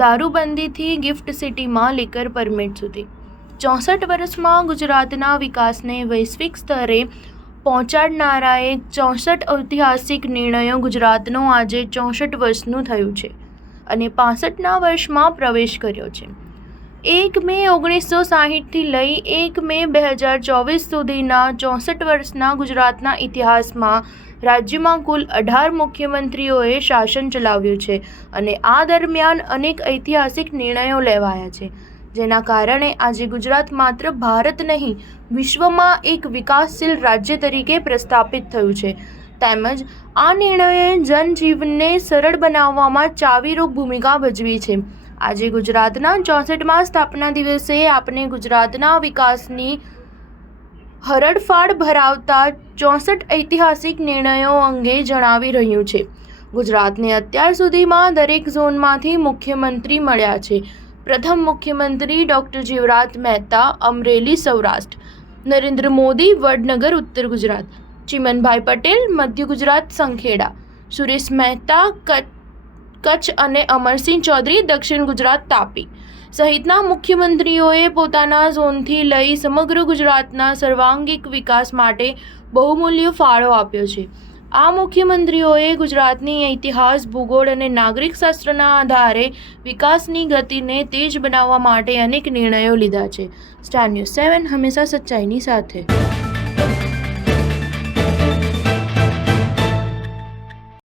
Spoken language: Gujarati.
દારૂબંધીથી ગિફ્ટ સિટીમાં લીકર પરમિટ સુધી 64 વર્ષમાં ગુજરાતના વિકાસને વૈશ્વિક સ્તરે પહોંચાડનારા 64 ઐતિહાસિક નિર્ણયો ગુજરાતનું આજે 64 વર્ષનું થયું છે અને 65ના વર્ષમાં પ્રવેશ કર્યો છે। 1 મે 1960થી લઈ 1 મે 2024 સુધીના 64 વર્ષના ગુજરાતના ઇતિહાસમાં રાજ્યમાં કુલ 18 મુખ્યમંત્રીઓએ શાસન ચલાવ્યું છે અને આ દરમિયાન અનેક ઐતિહાસિક નિર્ણયો લેવાયા છે, જેના કારણે આજે ગુજરાત માત્ર ભારત નહીં વિશ્વમાં એક વિકાસશીલ રાજ્ય તરીકે પ્રસ્થાપિત થયું છે। તેમજ આ નિર્ણયોએ જનજીવનને સરળ બનાવવામાં ચાવીરૂપ ભૂમિકા ભજવી છે। આજે ગુજરાતના 64મા સ્થાપના દિવસે આપણે ગુજરાતના વિકાસની હરણફાળ ભરાવતા 64 ઐતિહાસિક નિર્ણયો અંગે જણાવી રહ્યું છે। ગુજરાતને અત્યાર સુધીમાં દરેક ઝોનમાંથી મુખ્યમંત્રી મળ્યા છે। પ્રથમ મુખ્યમંત્રી ડૉક્ટર જીવરાજ મહેતા અમરેલી સૌરાષ્ટ્ર, નરેન્દ્ર મોદી વડનગર ઉત્તર ગુજરાત, ચિમનભાઈ પટેલ મધ્ય ગુજરાત સંખેડા, સુરેશ મહેતા કચ્છ અને અમરસિંહ ચૌધરી દક્ષિણ ગુજરાત તાપી સહિતના મુખ્યમંત્રીઓએ પોતાના ઝોનથી લઈ સમગ્ર ગુજરાતના સર્વાંગીક વિકાસ માટે બહુમૂલ્ય ફાળો આપ્યો છે। આ મુખ્યમંત્રીઓએ ગુજરાતની ઇતિહાસ, ભૂગોળ અને નાગરિક શાસ્ત્રના આધારે વિકાસની ગતિને તેજ બનાવવા માટે અનેક નિર્ણયો લીધા છે। સ્ટાર ન્યૂઝ 7 હંમેશા સચ્ચાઈની સાથે।